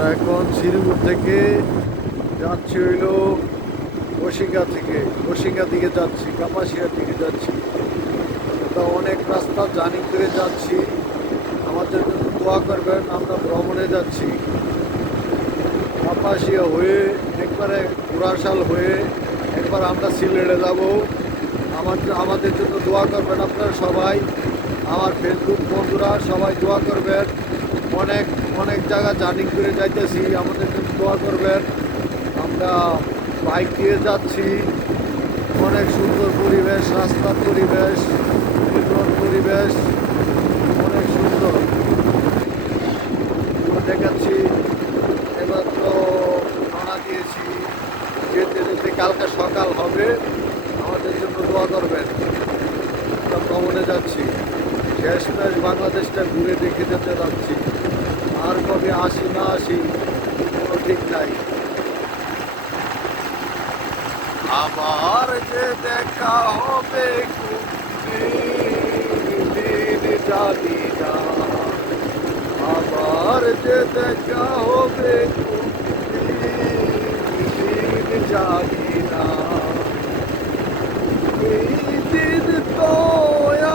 আমরা এখন শ্রীপুর থেকে যাচ্ছি হইল বসিঙ্গা দিকে যাচ্ছি, কাপাসিয়ার দিকে যাচ্ছি। আমরা অনেক রাস্তা জার্নি করে যাচ্ছি, আমাদের জন্য দোয়া করবেন। আমরা ভ্রমণে যাচ্ছি, কাপাসিয়া হয়ে একবারে ঘোড়াশাল হয়ে একবার আমরা সিলেটে যাব। আমাদের জন্য দোয়া করবেন আপনারা সবাই, আমার ফেসবুক বন্ধুরা সবাই দোয়া করবেন। অনেক অনেক জায়গা জার্নি করে যাইতেছি, আমাদের জন্য দোয়া করবেন। আমরা বাইক দিয়ে যাচ্ছি, অনেক সুন্দর পরিবেশ, রাস্তার পরিবেশ, পরিবেশ অনেক সুন্দর দেখাচ্ছি। এবার তো রওনা দিয়েছি, যেতে যেতে কালকে সকাল হবে, আমাদের জন্য দোয়া করবেন। আমরা ভ্রমণে যাচ্ছি, শেষ ম্যাচ বাংলাদেশটা ঘুরে দেখে যেতে যাচ্ছি। আর কবে আসি না আসি কোনো ঠিক নাই। আবার যে দেখা হবে কোনদিন জানি না, আবার যে দেখা হবে কোনদিন জানি না। এই দিন তো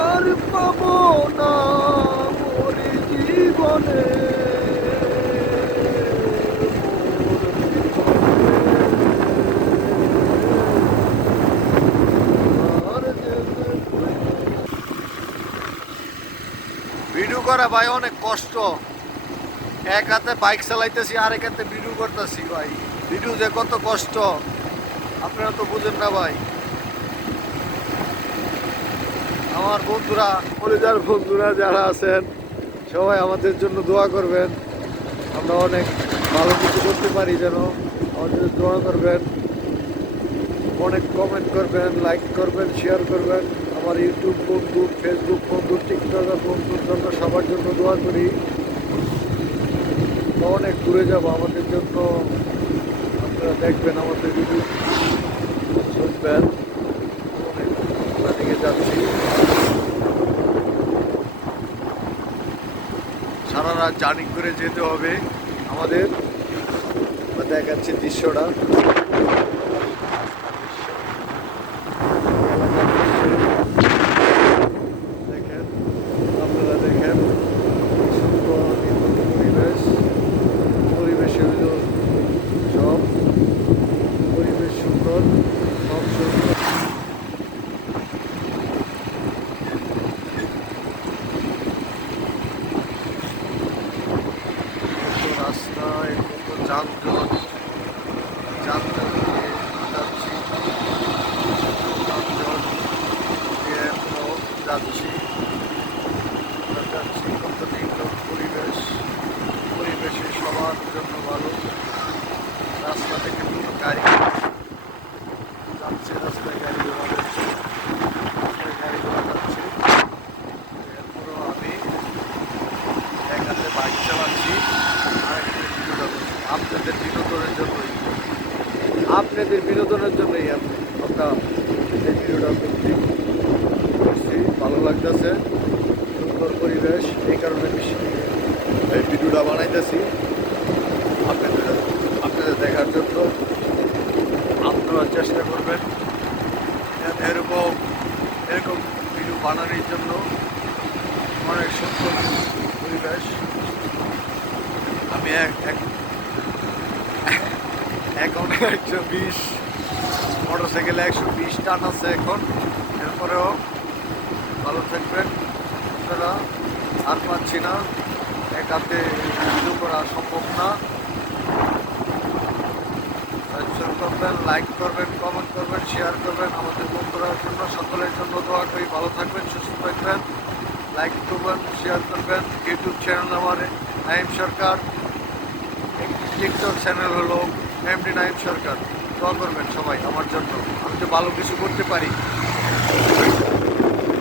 আর পাবো না মোর জীবনে। ভিডিও করা ভাই অনেক কষ্ট, এক হাতে বাইক চালাইতেছি আরেক হাতে ভিডিও করতেছি ভাই। ভিডিও যে কত কষ্ট আপনারা তো বুঝেন না ভাই। আমার বন্ধুরা, পরিবার বন্ধুরা যারা আছেন সবাই আমাদের জন্য দোয়া করবেন, আমরা অনেক ভালো কিছু করতে পারি যেন। আমাদের দোয়া করবেন, অনেক কমেন্ট করবেন, লাইক করবেন, শেয়ার করবেন। আমার ইউটিউব বন্ধু, ফেসবুক বন্ধু, টিকটকার বন্ধুর জন্য সবার জন্য দোয়া করি। অনেক দূরে যাব, আমাদের জন্য আপনারা দেখবেন, আমাদের ভিডিও শুনবেন। অনেক দিকে যাচ্ছি, সারা রাত জার্নি করে যেতে হবে আমাদের। দেখাচ্ছি দৃশ্যটা, দেখেন আপনারা দেখেন, সুন্দর পরিবেশ। পরিবেশে হইল সব পরিবেশ সুন্দর, সব সুন্দর। রাস্তায় কত যানজট, যানজট দিয়ে যাচ্ছি, যানজট দিয়ে যাচ্ছি যাচ্ছি। কত নির্মল পরিবেশ, পরিবেশে সবার জন্য ভালো। রাস্তা থেকে কোনো গাড়ি যাচ্ছে, রাস্তায় গাড়ি ঘোড়া যাচ্ছে, রাস্তায় গাড়ি ঘোড়া যাচ্ছে। এরপরও আমি এক হাতে বাইক চালাচ্ছি, আপনাদের বিনোদনের জন্যই, আপনাদের বিনোদনের জন্যই আমরা এই ভিডিওটা করছি। ভালো লাগতেছে, সুন্দর পরিবেশ, এই কারণে এই ভিডিওটা বানাইতেছি আপনাদের দেখার জন্য। আপনারা চেষ্টা করবেন এরকম এরকম ভিডিও বানানোর জন্য। অনেক সুন্দর পরিবেশ। আমি এখন 120 মোটরসাইকেলে 120 টান আছে এখন। এরপরেও ভালো থাকবেন আপনারা। আর পাচ্ছি না, এক হাতে ভিডিও করা সম্ভব না। করবেন, লাইক করবেন, কমেন্ট করবেন, শেয়ার করবেন। আমাদের বন্ধুরার জন্য, সকলের জন্য দোয়া করি। ভালো থাকবেন, সুস্থ থাকবেন, লাইক করবেন, শেয়ার করবেন। ইউটিউব চ্যানেল আমার নাইম সরকার, একটি টিকটক চ্যানেল হলো এমডি নাইম সরকার। দোয়া করবেন সবাই আমার জন্য, আমি তো ভালো কিছু করতে পারি।